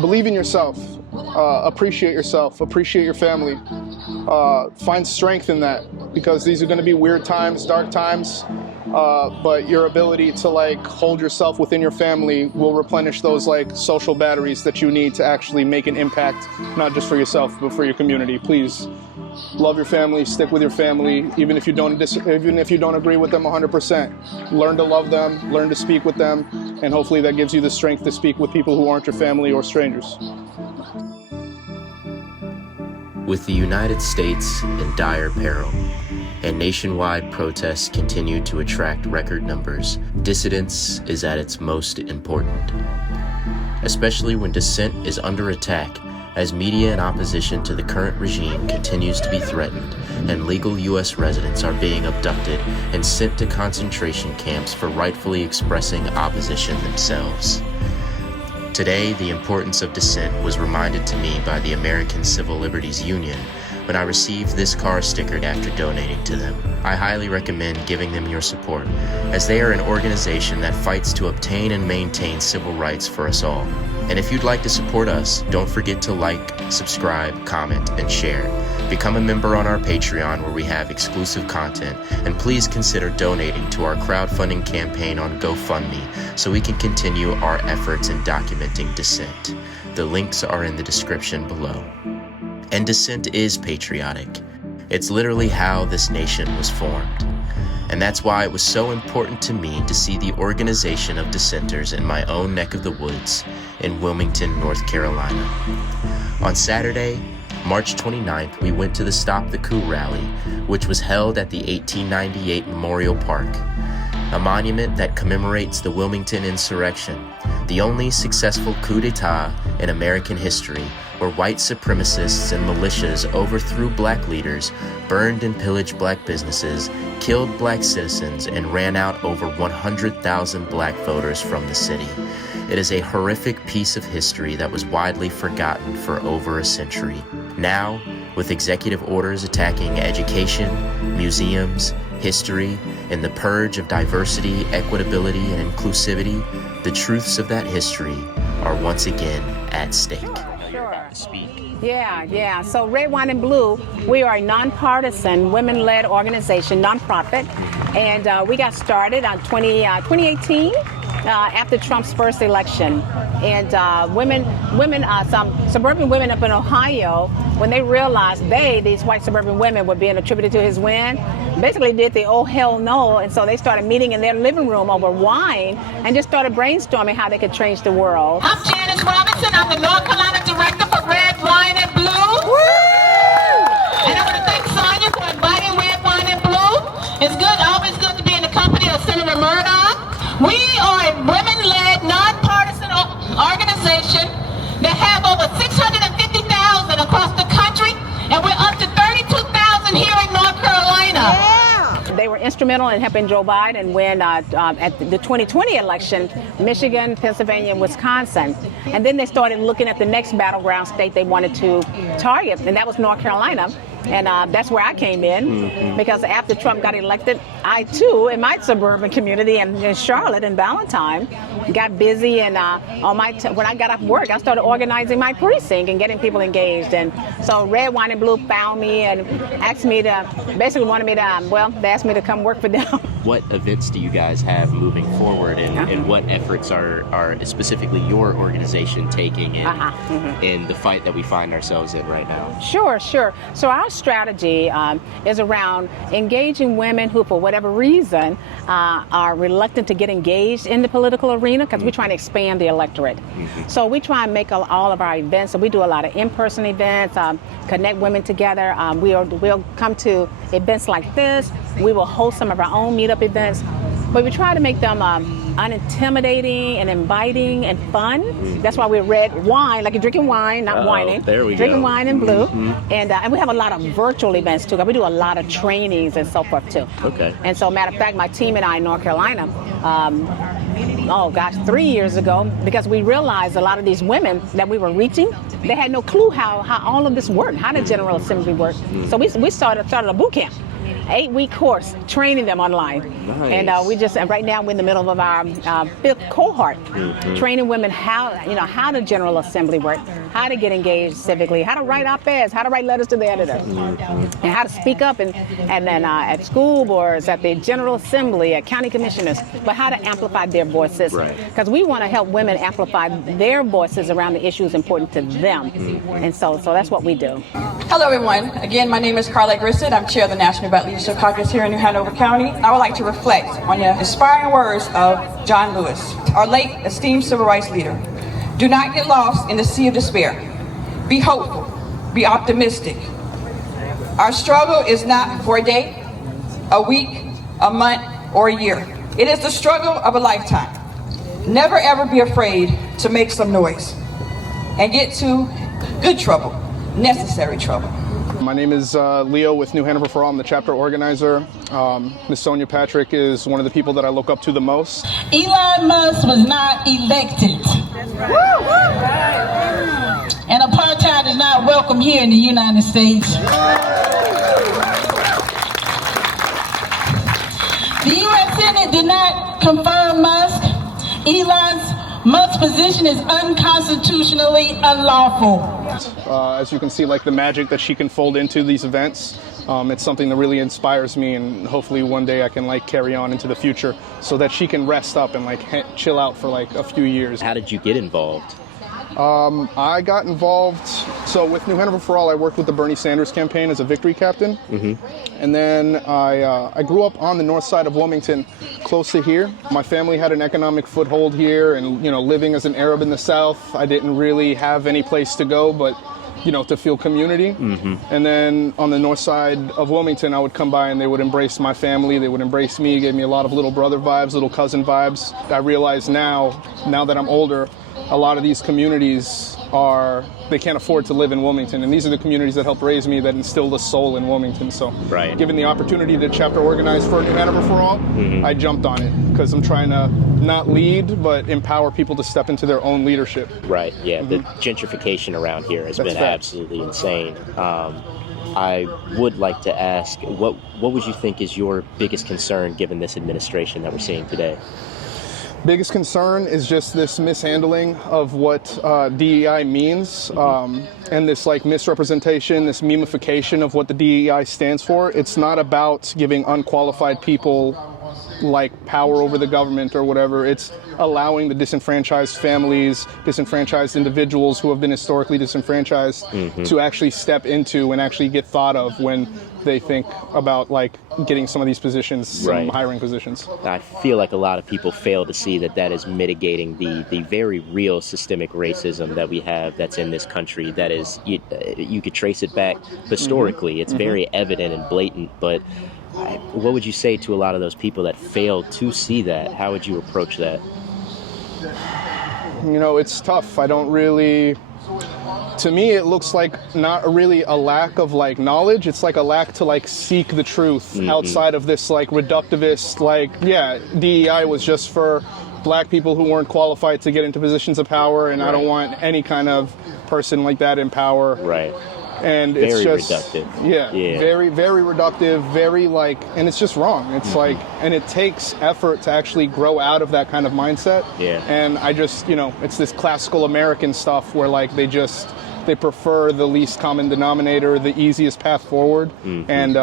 believe in yourself, appreciate yourself, appreciate your family, find strength in that, because these are going to be weird times, dark times, but your ability to hold yourself within your family will replenish those social batteries that you need to actually make an impact, not just for yourself, but for your community. Please love your family, stick with your family, even if you don't agree with them 100%. Learn to love them, learn to speak with them, and hopefully that gives you the strength to speak with people who aren't your family or strangers. With the United States in dire peril, and nationwide protests continue to attract record numbers, dissidence is at its most important. Especially when dissent is under attack, as media in opposition to the current regime continues to be threatened, and legal U.S. residents are being abducted and sent to concentration camps for rightfully expressing opposition themselves. Today, the importance of dissent was reminded to me by the American Civil Liberties Union when I received this car stickered after donating to them. I highly recommend giving them your support, as they are an organization that fights to obtain and maintain civil rights for us all. And if you'd like to support us, don't forget to like, subscribe, comment, and share. Become a member on our Patreon, where we have exclusive content, and please consider donating to our crowdfunding campaign on GoFundMe so we can continue our efforts in documenting dissent. The links are in the description below. And dissent is patriotic. It's literally how this nation was formed. And that's why it was so important to me to see the organization of dissenters in my own neck of the woods in Wilmington, North Carolina. On Saturday, March 29th, we went to the Stop The Coup Rally, which was held at the 1898 Memorial Park, a monument that commemorates the Wilmington Insurrection, the only successful coup d'etat in American history, where white supremacists and militias overthrew black leaders, burned and pillaged black businesses, killed black citizens, and ran out over 100,000 black voters from the city. It is a horrific piece of history that was widely forgotten for over a century. Now, with executive orders attacking education, museums, history, and the purge of diversity, equitability, and inclusivity, the truths of that history are once again at stake. Speak. Yeah. So Red, White, and Blue, we are a nonpartisan, women-led organization, nonprofit, and we got started on 2018 after Trump's first election. And some suburban women up in Ohio, when they realized these white suburban women were being attributed to his win, basically did the oh hell no, and so they started meeting in their living room over wine and just started brainstorming how they could change the world. I'm Janice Robinson. I'm the North Carolina director for Red, Wine, and Blue. Woo! And I want to thank Sonia for inviting Red, Wine, and Blue. It's good, always good to be in the company of Senator Murdoch. We are a women-led, nonpartisan organization that have over 650,000 across the country, and we're up to 32,000 here in North Carolina. Yeah. They were instrumental in helping Joe Biden win at the 2020 election, Michigan, Pennsylvania, and Wisconsin. And then they started looking at the next battleground state they wanted to target, and that was North Carolina. And that's where I came in, because after Trump got elected, I too, in my suburban community in Charlotte and Valentine, got busy. And when I got off work, I started organizing my precinct and getting people engaged. And so Red, Wine, and Blue found me and asked me to, basically wanted me to, they asked me to come work for them. What events do you guys have moving forward, and what efforts are specifically your organization taking in the fight that we find ourselves in right now? Sure. So our strategy is around engaging women who, for whatever reason, are reluctant to get engaged in the political arena, because we're trying to expand the electorate. So we try and make all of our events, so we do a lot of in-person events, connect women together. We'll come to events like this. We will host some of our own meetup events, but we try to make them unintimidating and inviting and fun. That's why we're red wine, like you're drinking wine, not whining. There we drinking go. Wine and Blue. And we have a lot of virtual events too. We do a lot of trainings and so forth too. Okay. And so, matter of fact, my team and I in North Carolina, 3 years ago, because we realized a lot of these women that we were reaching, they had no clue how all of this worked, how the General Assembly worked. So we started a boot camp. 8-week course training them online. Nice. And we just, right now we're in the middle of our 5th cohort, training women how the General Assembly works, how to get engaged civically, how to write op-eds, how to write letters to the editor, and how to speak up and then at school boards, at the General Assembly, at county commissioners, but how to amplify their voices. Because we want to help women amplify their voices around the issues important to them. And so that's what we do. Hello everyone. Again, my name is Carla Gristed. I'm chair of the National Black Leadership Caucus here in New Hanover County. I would like to reflect on the inspiring words of John Lewis, our late esteemed civil rights leader. Do not get lost in the sea of despair. Be hopeful. Be optimistic. Our struggle is not for a day, a week, a month, or a year. It is the struggle of a lifetime. Never ever be afraid to make some noise and get to good trouble, necessary trouble. My name is Leo with New Hanover for All. I'm the chapter organizer. Ms. Sonia Patrick is one of the people that I look up to the most. Elon Musk was not elected. And apartheid is not welcome here in the United States. The U.S. Senate did not confirm Musk. Musk's position is unconstitutionally unlawful. As you can see, like the magic that she can fold into these events, it's something that really inspires me, and hopefully one day I can like carry on into the future so that she can rest up and like chill out for like a few years. How did you get involved? I got involved, so with New Hanover for All, I worked with the Bernie Sanders campaign as a victory captain. And then I grew up on the north side of Wilmington, close to here. My family had an economic foothold here, and living as an Arab in the South, I didn't really have any place to go but to feel community. And then on the north side of Wilmington, I would come by and they would embrace my family, they would embrace me, gave me a lot of little brother vibes, little cousin vibes. I realize now that I'm older, a lot of these communities they can't afford to live in Wilmington, and these are the communities that helped raise me, that instilled a soul in Wilmington. So given the opportunity to chapter organize for New Hanover for All, I jumped on it because I'm trying to not lead but empower people to step into their own leadership. The gentrification around here has been absolutely insane. I would like to ask, what would you think is your biggest concern given this administration that we're seeing today? Biggest concern is just this mishandling of what DEI means, and this like misrepresentation, this memification of what the DEI stands for. It's not about giving unqualified people like power over the government or whatever. It's allowing the disenfranchised families, disenfranchised individuals who have been historically disenfranchised to actually step into and actually get thought of when they think about like getting some of these positions, some hiring positions. I feel like a lot of people fail to see that is mitigating the very real systemic racism that we have that's in this country. That is, you could trace it back historically. It's very evident and blatant, but what would you say to a lot of those people that fail to see that? How would you approach that? It's tough. I don't really... To me, it looks like not really a lack of like knowledge. It's like a lack to like seek the truth outside of this like reductivist, DEI was just for black people who weren't qualified to get into positions of power, and I don't want any kind of person like that in power. And it's very just reductive. Very, very reductive, very and it's just wrong. It's and it takes effort to actually grow out of that kind of mindset. And I just, it's this classical American stuff where they prefer the least common denominator, the easiest path forward. And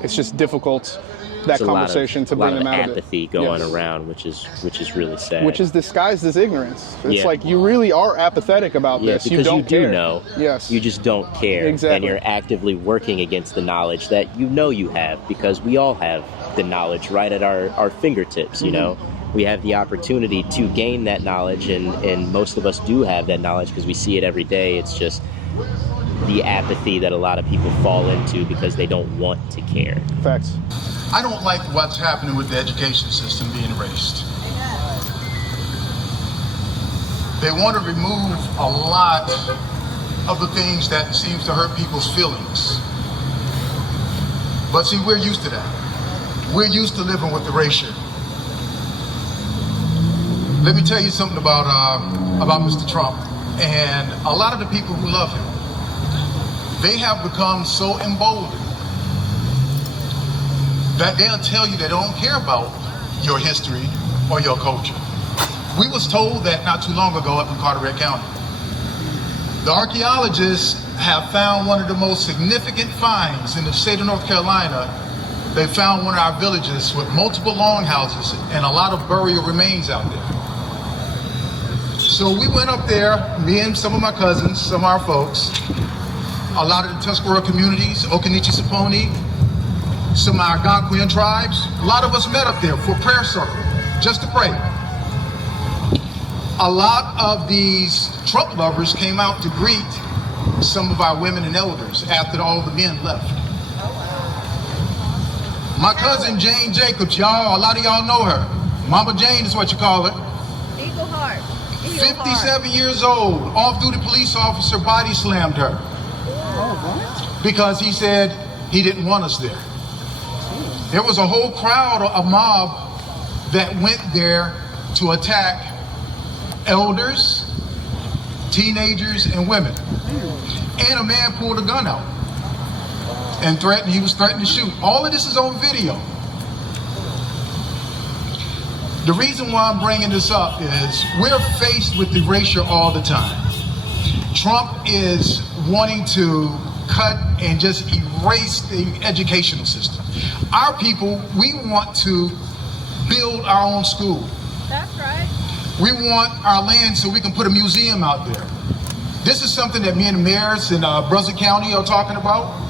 it's just difficult, that conversation, to bring them out of it. A lot of apathy going around, which is really sad. Which is disguised as ignorance. It's like you really are apathetic about this. Because you don't care. Do know. You just don't care. Exactly. And you're actively working against the knowledge that you have, because we all have the knowledge right at our fingertips, We have the opportunity to gain that knowledge, and most of us do have that knowledge because we see it every day. It's just the apathy that a lot of people fall into because they don't want to care. Facts. I don't like what's happening with the education system being erased. They want to remove a lot of the things that seems to hurt people's feelings. But see, we're used to that. We're used to living with erasure. Let me tell you something about Mr. Trump and a lot of the people who love him. They have become so emboldened that they'll tell you they don't care about your history or your culture. We was told that not too long ago up in Carteret County. The archaeologists have found one of the most significant finds in the state of North Carolina. They found one of our villages with multiple longhouses and a lot of burial remains out there. So we went up there, me and some of my cousins, some of our folks, a lot of the Tuscarora communities, Occaneechi-Saponi, some of our Algonquian tribes. A lot of us met up there for a prayer circle, just to pray. A lot of these Trump lovers came out to greet some of our women and elders after all the men left. My cousin Jane Jacobs, y'all, a lot of y'all know her. Mama Jane is what you call her. Eagle Heart. 57 years old, off-duty police officer body slammed her. Because he said he didn't want us there. There was a whole crowd, a mob that went there to attack elders, teenagers, and women. And a man pulled a gun out and he was threatening to shoot. All of this is on video. The reason why I'm bringing this up is we're faced with erasure all the time. Trump is wanting to cut and just erase the educational system. Our people, we want to build our own school. That's right. We want our land so we can put a museum out there. This is something that me and the mayors in Brunswick County are talking about,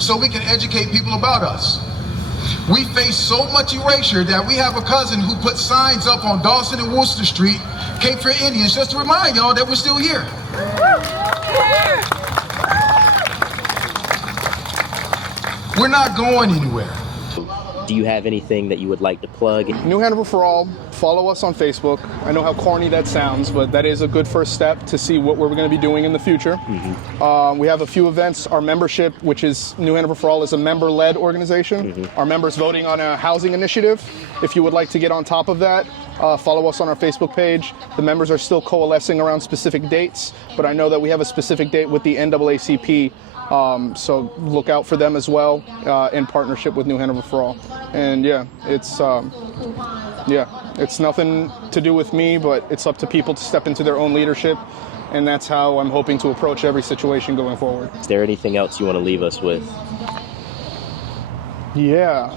so we can educate people about us. We face so much erasure that we have a cousin who put signs up on Dawson and Worcester Street, Cape Fear Indians, just to remind y'all that we're still here. We're not going anywhere. Do you have anything that you would like to plug? New Hanover for All, follow us on Facebook. I know how corny that sounds, but that is a good first step to see what we're going to be doing in the future. We have a few events. Our membership, which is New Hanover for All, is a member-led organization. Our members voting on a housing initiative. If you would like to get on top of that, follow us on our Facebook page. The members are still coalescing around specific dates, but I know that we have a specific date with the NAACP. So look out for them as well in partnership with New Hanover for All. And yeah, it's nothing to do with me, but it's up to people to step into their own leadership. And that's how I'm hoping to approach every situation going forward. Is there anything else you want to leave us with? Yeah.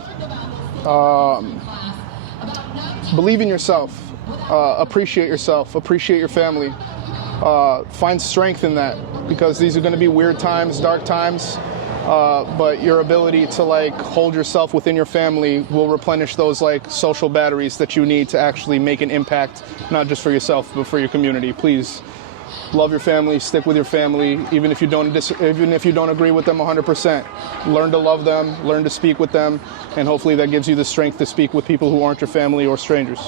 Believe in yourself. Appreciate yourself. Appreciate your family. Find strength in that, because these are going to be weird times, dark times, but your ability to hold yourself within your family will replenish those social batteries that you need to actually make an impact, not just for yourself but for your community. Please love your family, stick with your family, even if you don't agree with them 100%. Learn to love them, learn to speak with them, and hopefully that gives you the strength to speak with people who aren't your family or strangers.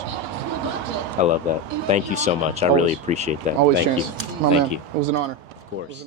I love that. Thank you so much. I really appreciate that. Always Thank chance. you. My Thank man. you. It was an honor. Of course.